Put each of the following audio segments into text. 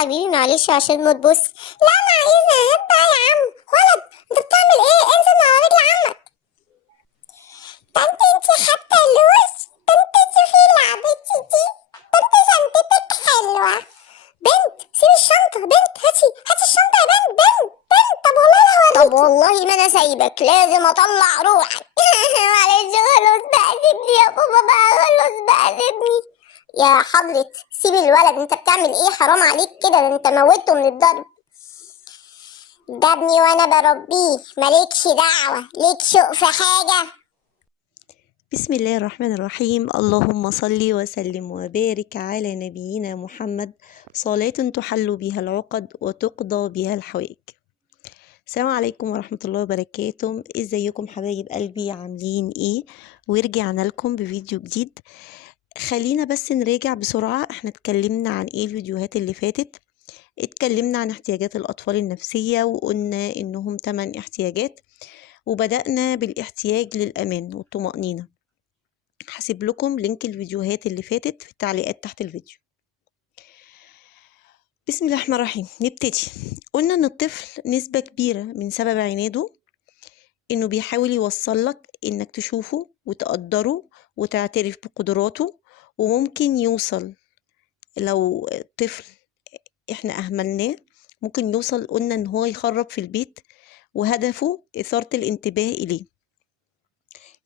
حبيبي معلش عشان ما تبص. لا انا عايزه هات بقى يا عم. ولد انت بتعمل ايه؟ انزل من على رجل عمك. انت حتى لوش. انت شوفي لعبتي دي. انت شنطتك حلوه. بنت سيبي الشنطه. بنت هاتي الشنطه يا بنت. طب والله ما انا سايبك، لازم اطلع روحك. معلش خلاص بقى سيبني يا بابا بقى، خلاص بقى سيبني. يا حضرة سيب الولد، انت بتعمل ايه؟ حرام عليك كده، ده انت موته من الضرب. ده ابني وانا بربيه، مالكش دعوة، ليك شوق في حاجة؟ بسم الله الرحمن الرحيم. اللهم صل وسلم وبارك على نبينا محمد، صلاة تحل بها العقد وتقضى بها الحوائج. السلام عليكم ورحمة الله وبركاته. ازيكم حبايب قلبي؟ عاملين ايه؟ ورجعنا لكم بفيديو جديد. خلينا بس نراجع بسرعة، احنا اتكلمنا عن ايه الفيديوهات اللي فاتت. اتكلمنا عن احتياجات الأطفال النفسية وقلنا انهم 8 احتياجات، وبدأنا بالاحتياج للأمان والطمأنينة. هسيب لكم لينك الفيديوهات اللي فاتت في التعليقات تحت الفيديو. بسم الله الرحمن الرحيم، نبتدي. قلنا ان الطفل نسبة كبيرة من سبب عناده انه بيحاول يوصلك انك تشوفه وتقدره وتعترف بقدراته، وممكن يوصل لو طفل احنا اهملناه ممكن يوصل، قلنا ان هو يخرب في البيت، وهدفه اثارة الانتباه اليه.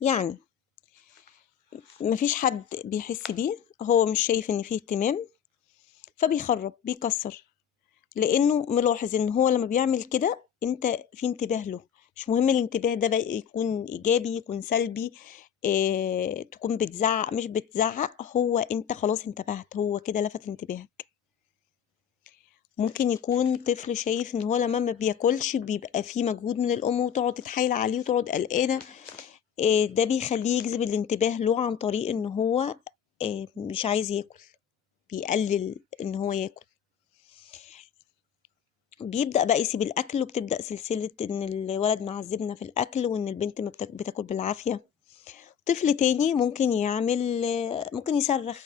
يعني مفيش حد بيحس بيه، هو مش شايف ان فيه اهتمام فبيخرب بيكسر، لانه ملاحظ ان هو لما بيعمل كده انت في انتباه له. مش مهم الانتباه ده بقى يكون ايجابي يكون سلبي، تكون بتزعق مش بتزعق، هو انت خلاص انتبهت، هو كده لفت انتباهك. ممكن يكون طفل شايف ان هو لما ما بياكلش بيبقى فيه مجهود من الام وتقعد تتحايل عليه وتقعد قلقانه، ده بيخليه يجذب الانتباه له عن طريق ان هو مش عايز ياكل، بيقلل ان هو ياكل، بيبدأ بقى يسيب الأكل، وبتبدأ سلسلة إن الولد معذبنا في الأكل وإن البنت ما بتاكل بالعافية. طفل تاني ممكن ممكن يصرخ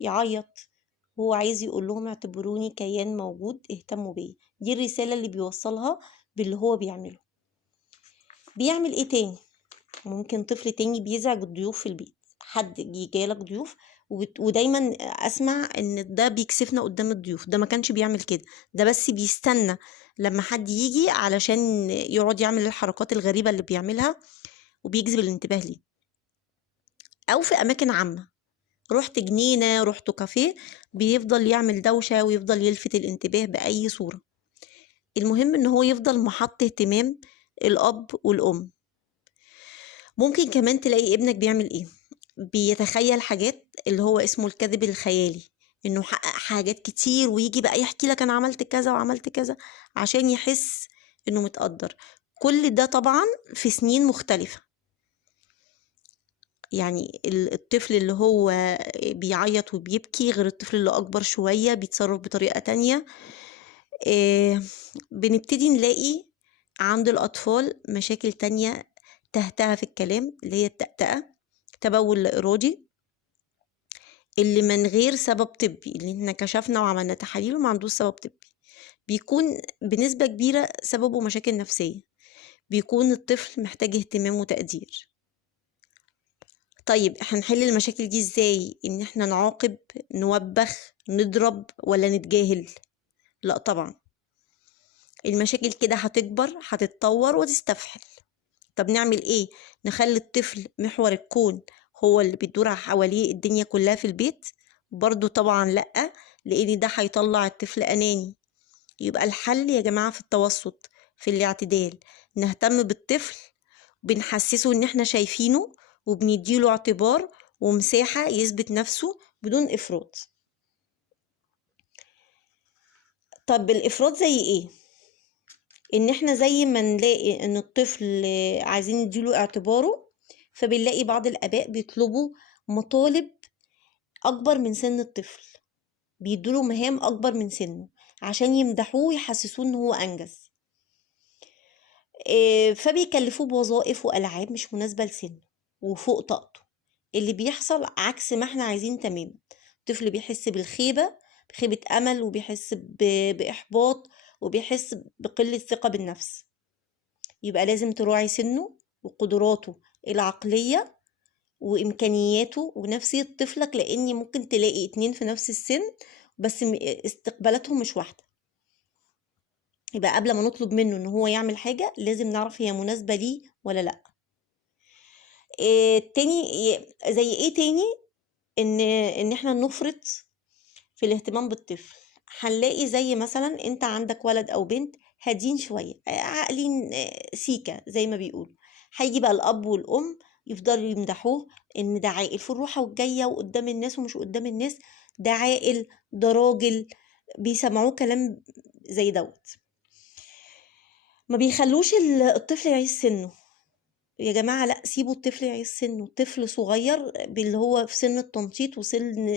يعيط، وهو عايز يقول لهم اعتبروني كيان موجود، اهتموا بيا. دي الرسالة اللي بيوصلها باللي هو بيعمله. بيعمل ايه تاني؟ ممكن طفل تاني بيزعج الضيوف في البيت، حد جايلك ضيوف ودايما اسمع ان ده بيكسفنا قدام الضيوف، ده ما كانش بيعمل كده، ده بس بيستنى لما حد يجي علشان يقعد يعمل الحركات الغريبة اللي بيعملها وبيجذب الانتباه ليه. او في اماكن عامة، رحت جنينة رحت كافيه، بيفضل يعمل دوشة ويفضل يلفت الانتباه بأي صورة. المهم ان هو يفضل محط اهتمام الأب والأم. ممكن كمان تلاقي ابنك بيعمل ايه، بيتخيل حاجات، اللي هو اسمه الكذب الخيالي، انه حقق حاجات كتير ويجي بقى يحكي لك انا عملت كذا وعملت كذا عشان يحس انه متقدر. كل ده طبعا في سنين مختلفة. يعني الطفل اللي هو بيعيط وبيبكي غير الطفل اللي أكبر شوية بيتصرف بطريقة تانية. بنبتدي نلاقي عند الأطفال مشاكل تانية، تهتها في الكلام اللي هي التأتأة، تبول لا إرادي، اللي من غير سبب طبي، اللي احنا كشفنا وعملنا تحاليل وما عندوش سبب طبي، بيكون بنسبة كبيرة سببه مشاكل نفسية، بيكون الطفل محتاج اهتمام وتقدير. طيب هنحل المشاكل دي ازاي؟ ان احنا نعاقب، نوبخ، نضرب، ولا نتجاهل؟ لا طبعا، المشاكل كده هتكبر هتتطور وتستفحل. طب نعمل ايه؟ نخلي الطفل محور الكون، هو اللي بيدور حواليه الدنيا كلها في البيت؟ برضو طبعا لأ، لان ده هيطلع الطفل أناني. يبقى الحل يا جماعة في التوسط، في الاعتدال. نهتم بالطفل، بنحسسه ان احنا شايفينه وبنديله اعتبار ومساحة يثبت نفسه بدون إفراط. طب الإفراط زي ايه؟ ان احنا زي ما نلاقي ان الطفل عايزين نديله اعتباره، فبنلاقي بعض الآباء بيطلبوا مطالب أكبر من سن الطفل، بيدوله مهام أكبر من سنه عشان يمدحوه ويحسسوه إن هو أنجز. فبيكلفوه بوظائف وألعاب مش مناسبة لسنه وفوق طاقته. اللي بيحصل عكس ما احنا عايزين تماما، الطفل بيحس بالخيبة بخيبة أمل، وبيحس بإحباط، وبيحس بقلة ثقة بالنفس. يبقى لازم تراعي سنه وقدراته العقلية وإمكانياته ونفسية طفلك، لأن ممكن تلاقي اتنين في نفس السن بس استقبالاتهم مش واحدة. يبقى قبل ما نطلب منه ان هو يعمل حاجة لازم نعرف هي مناسبة ليه ولا لا. تاني زي ايه تاني؟ ان احنا نفرط في الاهتمام بالطفل. هنلاقي زي مثلا انت عندك ولد او بنت هادين شوية، عاقلين، سيكا زي ما بيقولوا، هيجي بقى الاب والام يفضلوا يمدحوه ان ده عاقل في الروحة والجاية وقدام الناس ومش قدام الناس، ده عاقل، ده راجل، بيسمعوه كلام زي دوت. ما بيخلوش الطفل يعيش سنه. يا جماعة لا، سيبوا الطفل يعيش سنه، طفل صغير اللي هو في سن التنطيط وسن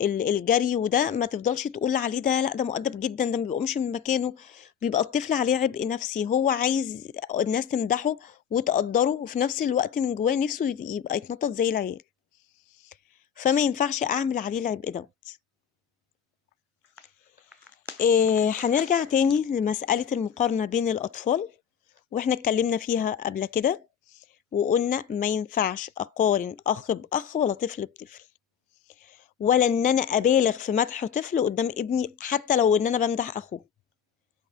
الجري، وده ما تفضلش تقول عليه ده لا ده مؤدب جدا، ده ما بيقومش من مكانه. بيبقى الطفل عليه عبء نفسي، هو عايز الناس تمدحه وتقدره، وفي نفس الوقت من جواه نفسه يبقى يتنطط زي العيال، فما ينفعش اعمل عليه العبء دوت. هنرجع تاني لمسألة المقارنة بين الأطفال، واحنا اتكلمنا فيها قبل كده وقلنا ما ينفعش أقارن أخ بأخ ولا طفل بطفل، ولا إن أنا أبالغ في مدح طفل قدام ابني حتى لو إن أنا بمدح أخوه.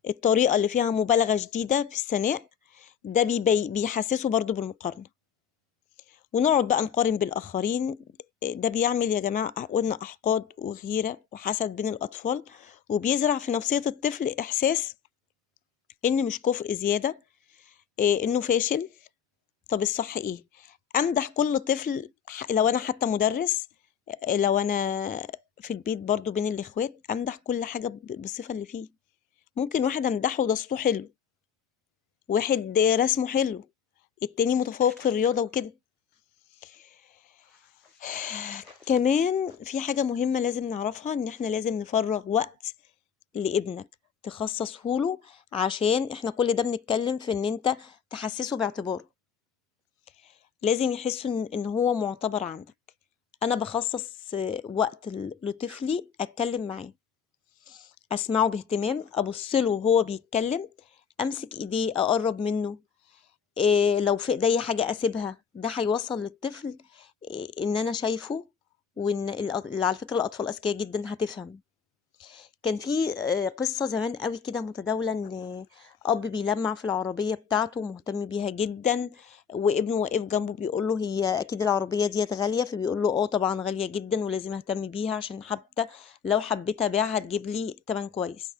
الطريقة اللي فيها مبالغة شديدة في الثناء ده بيحسسه برضو بالمقارنة، ونقعد بقى نقارن بالآخرين. ده بيعمل يا جماعة قلنا أحقاد وغيرة وحسد بين الأطفال، وبيزرع في نفسية الطفل إحساس إن مش كفء زيادة، إنه فاشل. طب الصح ايه؟ امدح كل طفل، لو انا حتى مدرس، لو انا في البيت برضو بين الاخوات امدح كل حاجة بالصفة اللي فيه. ممكن واحد امدحه ده صوته حلو، واحد رسمه حلو، التاني متفوق في الرياضة وكده. كمان في حاجة مهمة لازم نعرفها، ان احنا لازم نفرغ وقت لابنك تخصصه له، عشان احنا كل ده بنتكلم في ان انت تحسسه باعتباره. لازم يحس ان هو معتبر عندك. انا بخصص وقت لطفلي اتكلم معاه، اسمعه باهتمام، ابص له وهو بيتكلم، امسك ايديه، اقرب منه. لو في ايدي حاجه اسيبها، ده هيوصل للطفل ان انا شايفه، وان على فكره الاطفال اذكياء جدا هتفهم. كان في قصة زمان قوي كده متداولة، ان اب بيلمع في العربية بتاعته مهتم بيها جدا، وابنه واقف جنبه بيقول له هي اكيد العربية ديت غالية، فبيقول له اه طبعا غالية جدا ولازم اهتم بيها عشان حتى لو حبيت ابيعها تجيب لي تمن كويس.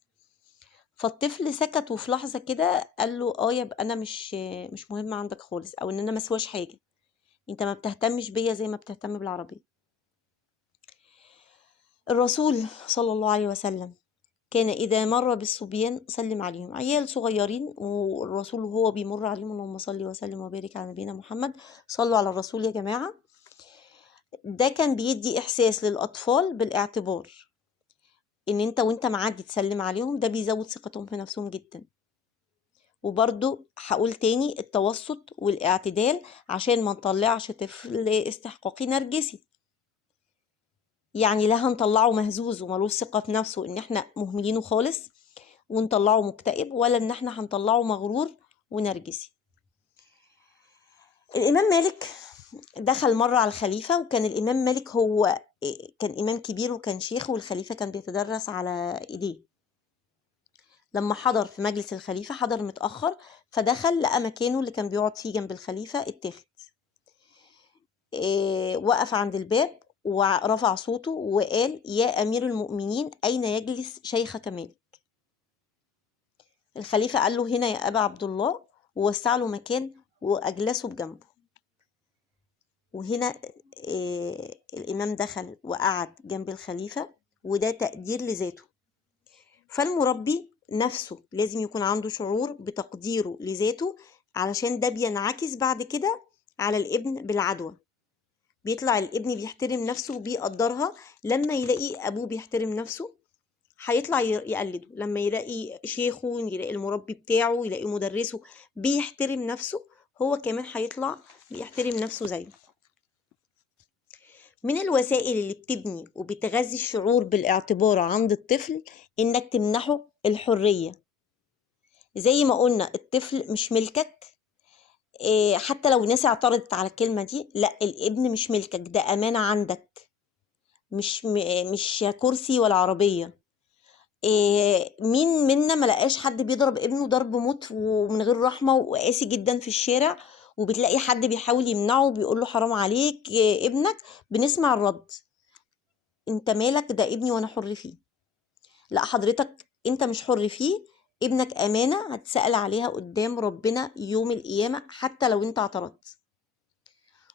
فالطفل سكت، وفي لحظة كده قال له اه يبقى انا مش مهم عندك خالص، او ان انا مسواش حاجة، انت ما بتهتمش بيا زي ما بتهتم بالعربية. الرسول صلى الله عليه وسلم كان إذا مر بالصبيان سلم عليهم، عيال صغيرين، والرسول وهو بيمر عليهم، اللهم صل وسلم وبارك على نبينا محمد، صلوا على الرسول يا جماعة. ده كان بيدي إحساس للأطفال بالاعتبار، إن أنت وأنت معدي تسلم عليهم، ده بيزود ثقتهم في نفسهم جدا. وبرضو هقول تاني التوسط والاعتدال، عشان ما نطلعش طفل استحقاقي نرجسي، يعني لا هنطلعه مهزوز وملوش ثقة في نفسه ان احنا مهملينه خالص ونطلعه مكتئب، ولا ان احنا هنطلعه مغرور ونرجسي. الامام مالك دخل مرة على الخليفة، وكان الامام مالك هو كان امام كبير وكان شيخ، والخليفة كان بيتدرس على ايديه. لما حضر في مجلس الخليفة حضر متأخر، فدخل لقى مكانه اللي كان بيقعد فيه جنب الخليفة اتاخد. وقف عند الباب ورفع صوته وقال يا أمير المؤمنين أين يجلس شيخك مالك؟ الخليفة قال له هنا يا أبا عبد الله، ووسع له مكان وأجلسه بجنبه. وهنا الإمام دخل وقعد جنب الخليفة، وده تقدير لذاته. فالمربي نفسه لازم يكون عنده شعور بتقديره لذاته، علشان ده بينعكس بعد كده على الابن بالعدوى. بيطلع الابن بيحترم نفسه وبيقدرها، لما يلاقي أبوه بيحترم نفسه هيطلع يقلده، لما يلاقي شيخه، يلاقي المربي بتاعه، يلاقي مدرسه بيحترم نفسه، هو كمان هيطلع بيحترم نفسه زيه. من الوسائل اللي بتبني وبتغذي الشعور بالاعتبار عند الطفل إنك تمنحه الحرية. زي ما قلنا الطفل مش ملكك، حتى لو الناس اعترضت على الكلمة دي، لا، الابن مش ملكك، ده أمانة عندك، مش كرسي ولا عربية. مين منا ما لقاش حد بيضرب ابنه ضرب موت ومن غير رحمة وقاسي جدا في الشارع، وبتلاقي حد بيحاول يمنعه وبيقول له حرام عليك ابنك، بنسمع الرد: انت مالك، ده ابني وانا حر فيه. لا حضرتك، انت مش حر فيه، ابنك امانة هتسأل عليها قدام ربنا يوم القيامة حتى لو انت اعترضت.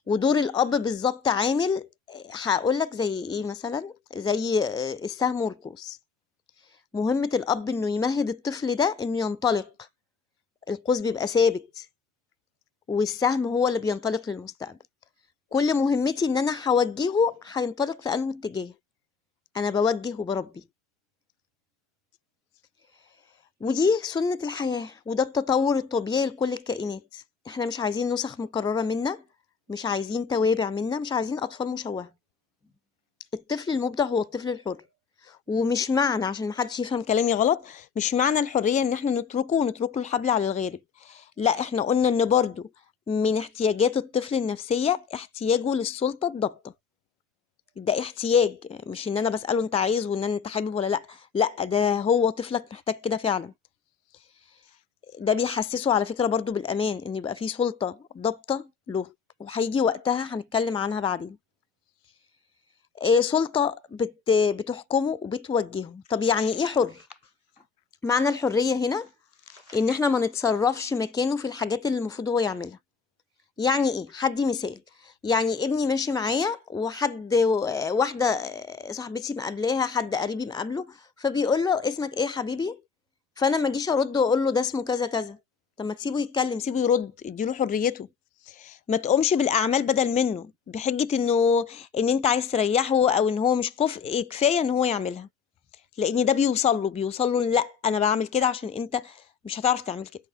ودور الاب بالظبط عامل، هقولك زي ايه مثلا، زي السهم والقوس. مهمة الاب انه يمهد الطفل ده انه ينطلق. القوس بيبقى ثابت والسهم هو اللي بينطلق للمستقبل. كل مهمتي ان انا هوجهه هينطلق في انه اتجاه، انا بوجه وبربي. ودي سنة الحياة، وده التطور الطبيعي لكل الكائنات. احنا مش عايزين نسخ مكررة منا، مش عايزين توابع منا، مش عايزين أطفال مشوهة. الطفل المبدع هو الطفل الحر. ومش معنى، عشان محدش يفهم كلامي غلط، مش معنى الحرية ان احنا نتركه ونترك له الحبل على الغارب. لا، احنا قلنا ان برضو من احتياجات الطفل النفسية احتياجه للسلطة الضابطة. ده احتياج، مش ان انا بسأله انت عايز وان انت حابب ولا لا. لا، ده هو طفلك محتاج كده فعلا. ده بيحسسه على فكرة برضو بالأمان، إن يبقى فيه سلطة ضابطة له، وهيجي وقتها هنتكلم عنها بعدين. سلطة بتحكمه وبتوجهه. طب يعني إيه حر؟ معنى الحرية هنا إن إحنا ما نتصرفش مكانه في الحاجات اللي المفروض هو يعملها. يعني إيه؟ هدي مثال. يعني ابني ماشي معايا واحدة صاحبتي مقابلاها، حد قريبي مقابله، فبيقول له اسمك إيه يا حبيبي؟ فانا ما اجيش ارد واقول له ده اسمه كذا كذا. طب ما تسيبه يتكلم، سيبه يرد، اديله حريته. ما تقومش بالاعمال بدل منه بحجه ان انت عايز تريحه، او ان هو مش كفء كفايه ان هو يعملها. لان ده بيوصل له لا، انا بعمل كده عشان انت مش هتعرف تعمل كده.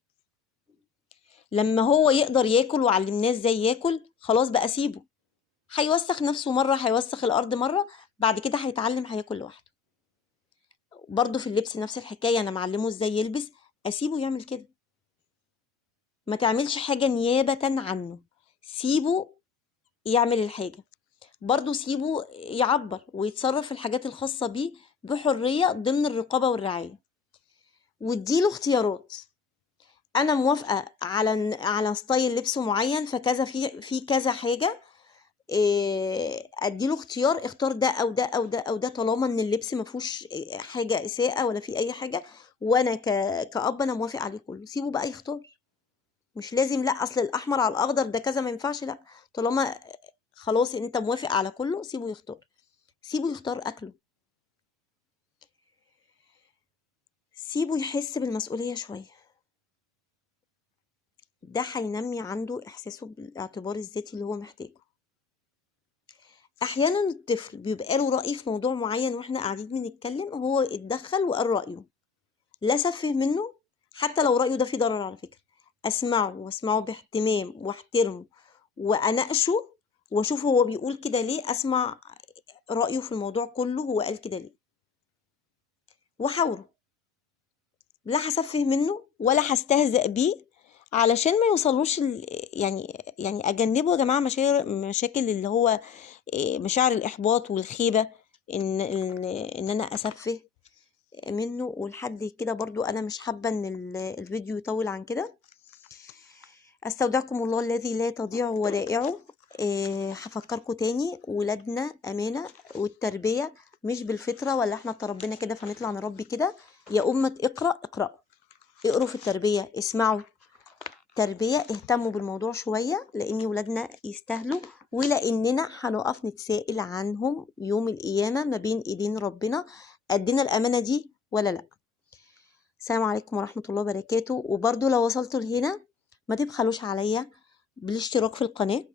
لما هو يقدر ياكل وعلمناه ازاي ياكل، خلاص بقى سيبه. هيوسخ نفسه مره، هيوسخ الارض مره، بعد كده هيتعلم هياكل لوحده. برضه في اللبس نفس الحكايه، انا معلمه ازاي يلبس، اسيبه يعمل كده. ما تعملش حاجة نيابة عنه، سيبه يعمل الحاجة. برضو سيبه يعبر ويتصرف في الحاجات الخاصة بيه بحرية ضمن الرقابة والرعاية. واديله اختيارات. انا موافقة على ستايل لبس معين، فكذا في كذا حاجة، اديله اختيار، اختار ده او ده او ده او ده، طالما ان اللبس ما فيهوش حاجة اساءة ولا في اي حاجة، وانا كأب انا موافق عليه كله. سيبه بقى يختار. مش لازم لا اصل الاحمر على الاخضر ده كذا ما ينفعش، لا، طالما خلاص انت موافق على كله سيبه يختار. سيبه يختار اكله. سيبه يحس بالمسؤولية شوية. ده هينمي عنده احساسه بالاعتبار الذاتي اللي هو محتاجه. احيانا الطفل بيبقى له رأي في موضوع معين واحنا قاعدين بنتكلم، وهو اتدخل وقال رأيه. لا سفه منه، حتى لو رأيه ده فيه ضرر على فكرة. اسمعه واسمعه باهتمام واحترمه واناقشه، واشوف هو بيقول كده ليه، اسمع رأيه في الموضوع كله، هو قال كده ليه، وحاوره. لا هسفه منه ولا هستهزأ بيه، علشان ما يوصلوش يعني اجنبه يا جماعه مشاكل اللي هو مشاعر الاحباط والخيبه، ان انا اسفه منه. ولحد كده برضو انا مش حابه ان الفيديو يطول عن كده. استودعكم الله الذي لا تضيع ودائعه. هفكركم تاني، ولادنا امانه، والتربيه مش بالفطره ولا احنا اتربينا كده فنطلع نربي كده. يا امه اقروا في التربيه، اسمعوا تربيه، اهتموا بالموضوع شويه، لان ولادنا يستاهلوا، ولاننا هنقف نتسائل عنهم يوم القيامه ما بين ايدين ربنا، ادينا الامانه دي ولا لا. السلام عليكم ورحمه الله وبركاته. وبرضو لو وصلتوا لهنا ما تبخلوش عليا بالاشتراك في القناه،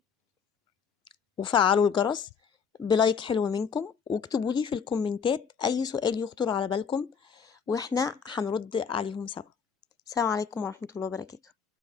وفعلوا الجرس بلايك حلو منكم، واكتبوا لي في الكومنتات اي سؤال يخطر على بالكم، واحنا هنرد عليهم سوا. السلام عليكم ورحمة الله وبركاته.